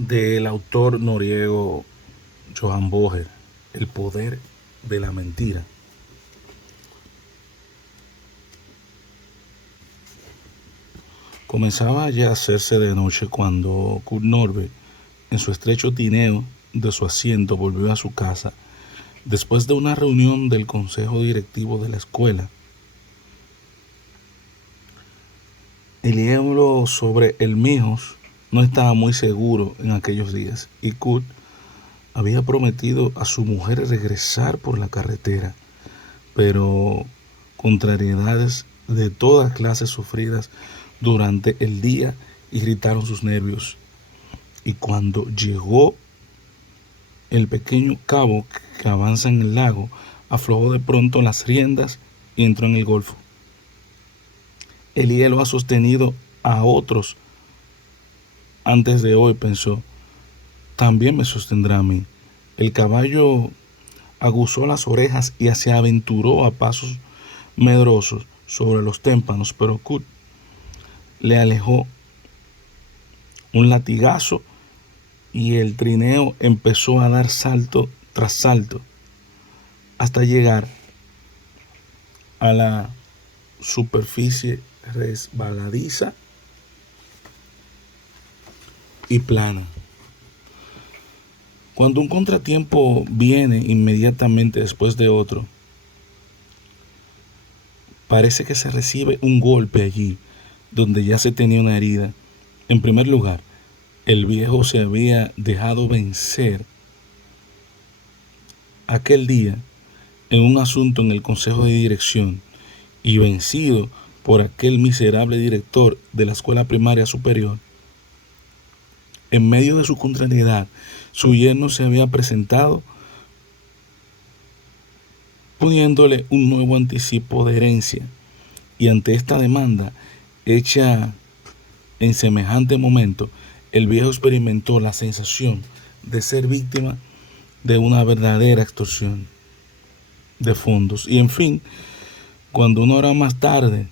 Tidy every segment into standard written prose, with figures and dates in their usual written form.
del autor noriego Johann Boger, El poder de la mentira. Comenzaba ya a hacerse de noche cuando Kurt Norbe, en su estrecho tineo de su asiento, volvió a su casa después de una reunión del consejo directivo de la escuela. El libro sobre el Mijos no estaba muy seguro en aquellos días y Kurt había prometido a su mujer regresar por la carretera, pero contrariedades de toda clase sufridas durante el día irritaron sus nervios. Y cuando llegó el pequeño cabo que avanza en el lago, aflojó de pronto las riendas y entró en el golfo. El hielo ha sostenido a otros antes de hoy, pensó. También me sostendrá a mí. El caballo aguzó las orejas y se aventuró a pasos medrosos sobre los témpanos, pero Kurt le alejó un latigazo y el trineo empezó a dar salto tras salto hasta llegar a la superficie resbaladiza y plana. Cuando un contratiempo viene inmediatamente después de otro, parece que se recibe un golpe allí donde ya se tenía una herida. En primer lugar, el viejo se había dejado vencer aquel día en un asunto en el consejo de dirección y vencido por aquel miserable director de la escuela primaria superior. En medio de su contrariedad, su yerno se había presentado poniéndole un nuevo anticipo de herencia, y ante esta demanda hecha en semejante momento, el viejo experimentó la sensación de ser víctima de una verdadera extorsión de fondos. Y en fin, cuando una hora más tarde,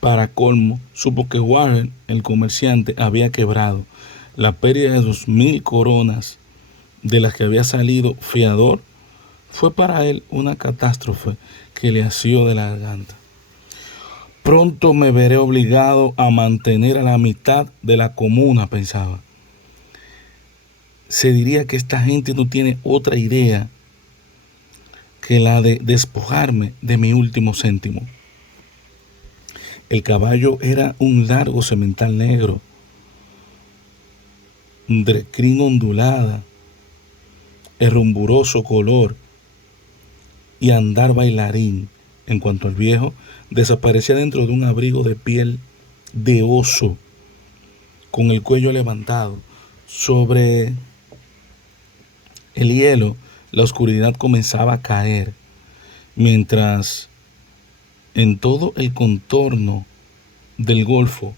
para colmo, supo que Warren, el comerciante, había quebrado. La pérdida de 2,000 coronas de las que había salido fiador fue para él una catástrofe que le asió de la garganta. Pronto me veré obligado a mantener a la mitad de la comuna, pensaba. Se diría que esta gente no tiene otra idea que la de despojarme de mi último céntimo. El caballo era un largo semental negro, de crin ondulada, herrumburoso color y andar bailarín. En cuanto al viejo, desaparecía dentro de un abrigo de piel de oso, con el cuello levantado. Sobre el hielo, la oscuridad comenzaba a caer, mientras en todo el contorno del golfo,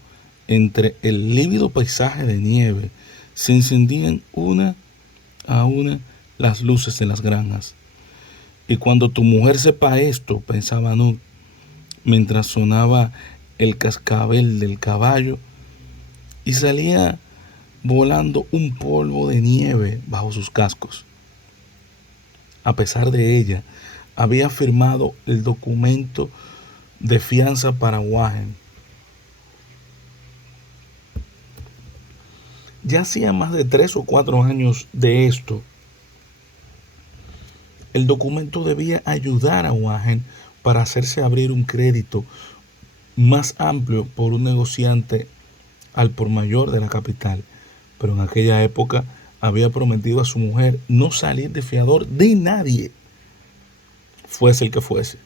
entre el lívido paisaje de nieve, se encendían una a una las luces de las granjas. Y cuando tu mujer sepa esto, pensaba Nut, mientras sonaba el cascabel del caballo y salía volando un polvo de nieve bajo sus cascos. A pesar de ella, había firmado el documento de fianza para Wagen. Ya hacía más de 3 o 4 años de esto. El documento debía ayudar a Wagen para hacerse abrir un crédito más amplio por un negociante al por mayor de la capital, pero en aquella época había prometido a su mujer no salir de fiador de nadie, fuese el que fuese.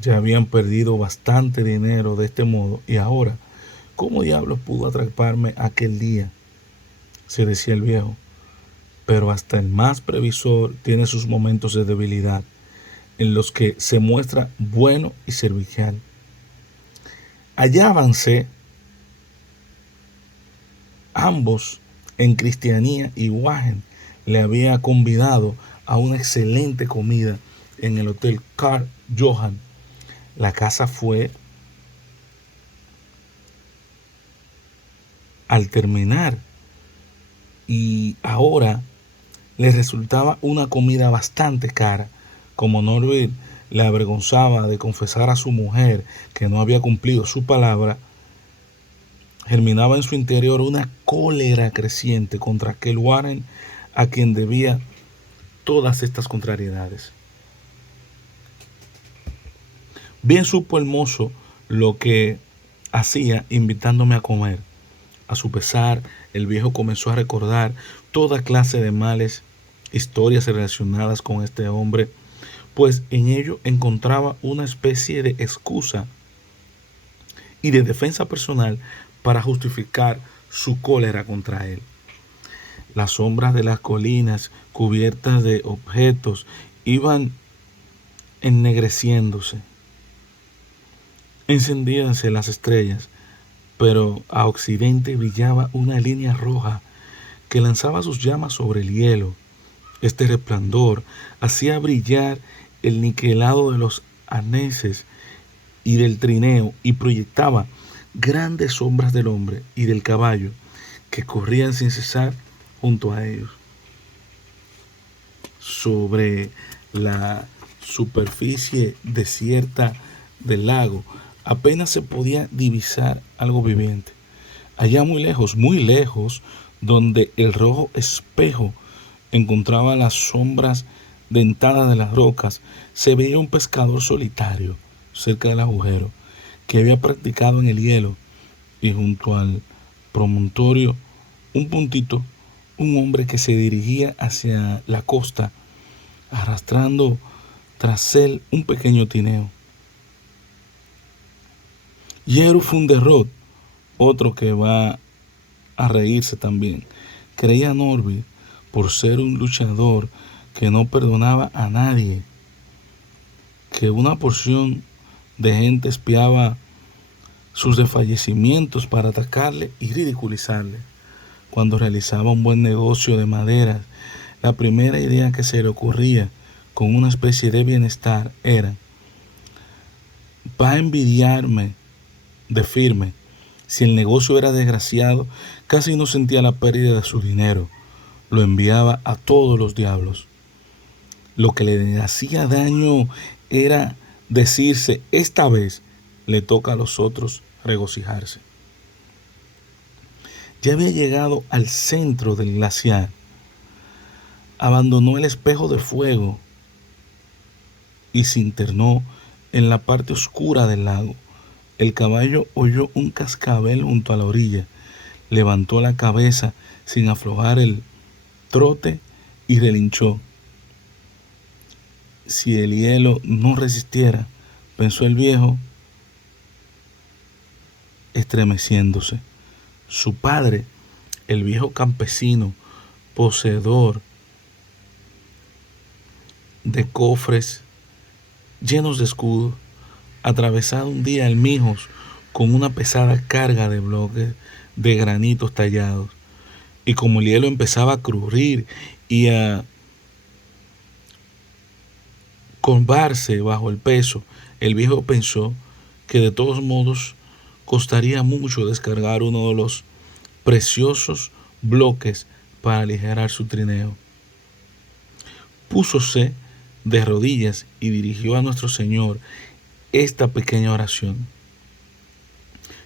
Ya habían perdido bastante dinero de este modo y ahora, ¿cómo diablos pudo atraparme aquel día?, se decía el viejo. Pero hasta el más previsor tiene sus momentos de debilidad, en los que se muestra bueno y servicial. Allá avancé, ambos en cristianía, y Wagen le había convidado a una excelente comida en el hotel Karl Johan. La casa fue al terminar. Y ahora le resultaba una comida bastante cara. Como Norville le avergonzaba de confesar a su mujer que no había cumplido su palabra, germinaba en su interior una cólera creciente contra aquel Warren a quien debía todas estas contrariedades. Bien supo el mozo lo que hacía invitándome a comer. A su pesar, el viejo comenzó a recordar toda clase de males, historias relacionadas con este hombre, pues en ello encontraba una especie de excusa y de defensa personal para justificar su cólera contra él. Las sombras de las colinas cubiertas de objetos iban ennegreciéndose. Encendíanse las estrellas, pero a occidente brillaba una línea roja que lanzaba sus llamas sobre el hielo. Este resplandor hacía brillar el niquelado de los arneses y del trineo y proyectaba grandes sombras del hombre y del caballo que corrían sin cesar junto a ellos. Sobre la superficie desierta del lago apenas se podía divisar algo viviente. Allá muy lejos, donde el rojo espejo encontraba las sombras dentadas de las rocas, se veía un pescador solitario cerca del agujero que había practicado en el hielo, y junto al promontorio, un puntito, un hombre que se dirigía hacia la costa, arrastrando tras él un pequeño tineo. Yeru Funderrod, otro que va a reírse también, creía a Norville por ser un luchador que no perdonaba a nadie, que una porción de gente espiaba sus desfallecimientos para atacarle y ridiculizarle. Cuando realizaba un buen negocio de maderas, la primera idea que se le ocurría con una especie de bienestar era: va a envidiarme de firme. Si el negocio era desgraciado, casi no sentía la pérdida de su dinero. Lo enviaba a todos los diablos. Lo que le hacía daño era decirse: esta vez le toca a los otros regocijarse. Ya había llegado al centro del glaciar. Abandonó el espejo de fuego y se internó en la parte oscura del lago. El caballo oyó un cascabel junto a la orilla. Levantó la cabeza sin aflojar el trote y relinchó. Si el hielo no resistiera, pensó el viejo, estremeciéndose. Su padre, el viejo campesino, poseedor de cofres llenos de escudos, atravesado un día el Mijos con una pesada carga de bloques de granitos tallados, y como el hielo empezaba a crujir y a colmarse bajo el peso, el viejo pensó que de todos modos costaría mucho descargar uno de los preciosos bloques para aligerar su trineo. Púsose de rodillas y dirigió a nuestro Señor esta pequeña oración: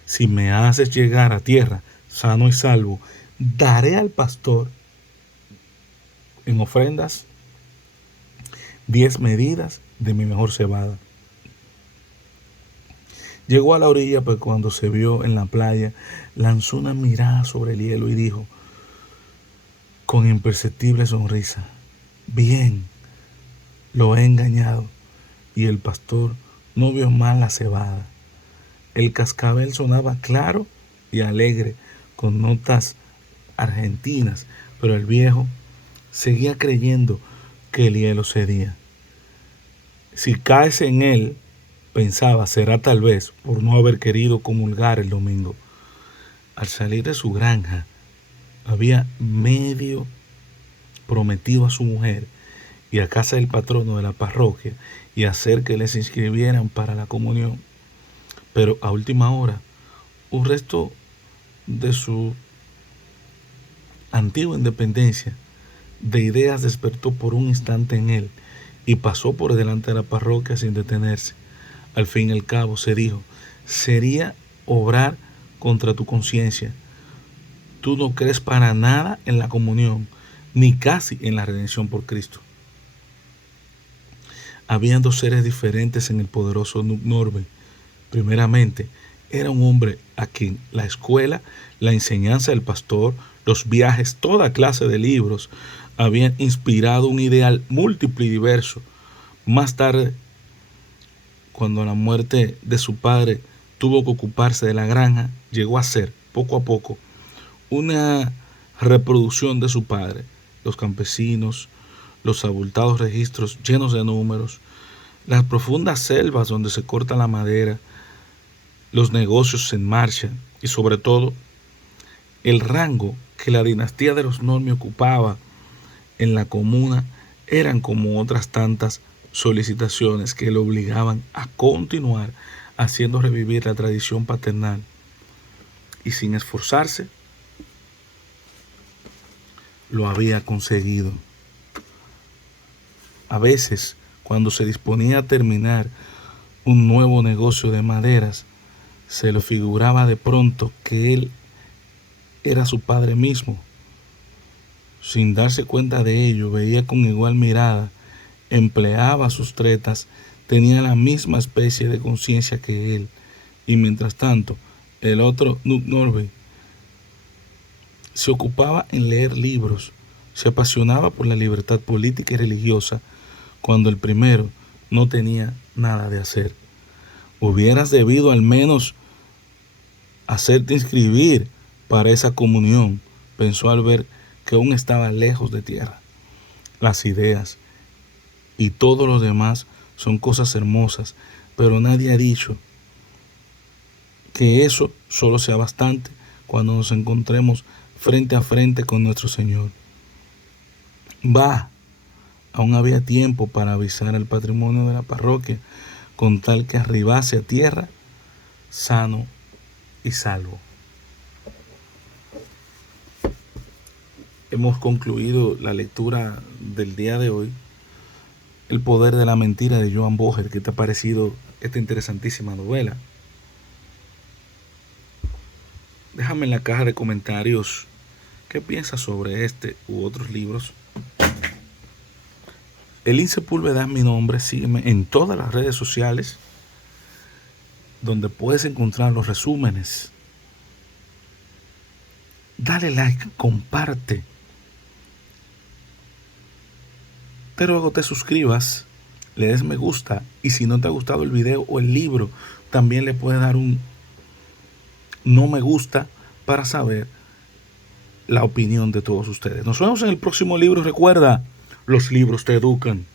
si me haces llegar a tierra sano y salvo, daré al pastor en ofrendas 10 medidas de mi mejor cebada. Llegó a la orilla, pero cuando se vio en la playa, lanzó una mirada sobre el hielo y dijo con imperceptible sonrisa: bien, lo he engañado. Y el pastor no vio más la cebada. El cascabel sonaba claro y alegre, con notas argentinas, pero el viejo seguía creyendo que el hielo cedía. Si caes en él, pensaba, será tal vez por no haber querido comulgar el domingo. Al salir de su granja, había medio prometido a su mujer y a casa del patrono de la parroquia y hacer que les inscribieran para la comunión. Pero a última hora, un resto de su antigua independencia de ideas despertó por un instante en él y pasó por delante de la parroquia sin detenerse. Al fin y al cabo se dijo, sería obrar contra tu conciencia. Tú no crees para nada en la comunión, ni casi en la redención por Cristo. Habían dos seres diferentes en el poderoso Norbe. Primeramente, era un hombre a quien la escuela, la enseñanza del pastor, los viajes, toda clase de libros habían inspirado un ideal múltiple y diverso. Más tarde, cuando la muerte de su padre tuvo que ocuparse de la granja, llegó a ser, poco a poco, una reproducción de su padre. Los campesinos, los abultados registros llenos de números, las profundas selvas donde se corta la madera, los negocios en marcha y sobre todo el rango que la dinastía de los Normi ocupaba en la comuna eran como otras tantas solicitaciones que le obligaban a continuar haciendo revivir la tradición paternal y sin esforzarse lo había conseguido. A veces, cuando se disponía a terminar un nuevo negocio de maderas, se le figuraba de pronto que él era su padre mismo. Sin darse cuenta de ello, veía con igual mirada, empleaba sus tretas, tenía la misma especie de conciencia que él, y mientras tanto, el otro Nup Norby se ocupaba en leer libros, se apasionaba por la libertad política y religiosa, cuando el primero no tenía nada de hacer. Hubieras debido al menos hacerte inscribir para esa comunión, pensó al ver que aún estaba lejos de tierra. Las ideas y todo lo demás son cosas hermosas, pero nadie ha dicho que eso solo sea bastante cuando nos encontremos frente a frente con nuestro Señor. Aún había tiempo para avisar al patrimonio de la parroquia, con tal que arribase a tierra sano y salvo. Hemos concluido la lectura del día de hoy, El poder de la mentira de Joan Boger. ¿Qué te ha parecido esta interesantísima novela? Déjame en la caja de comentarios qué piensas sobre este u otros libros. Elín Sepúlveda es mi nombre, sígueme en todas las redes sociales donde puedes encontrar los resúmenes. Dale like, comparte. Te ruego te suscribas, le des me gusta y si no te ha gustado el video o el libro, también le puedes dar un no me gusta para saber la opinión de todos ustedes. Nos vemos en el próximo libro. Recuerda, los libros te educan.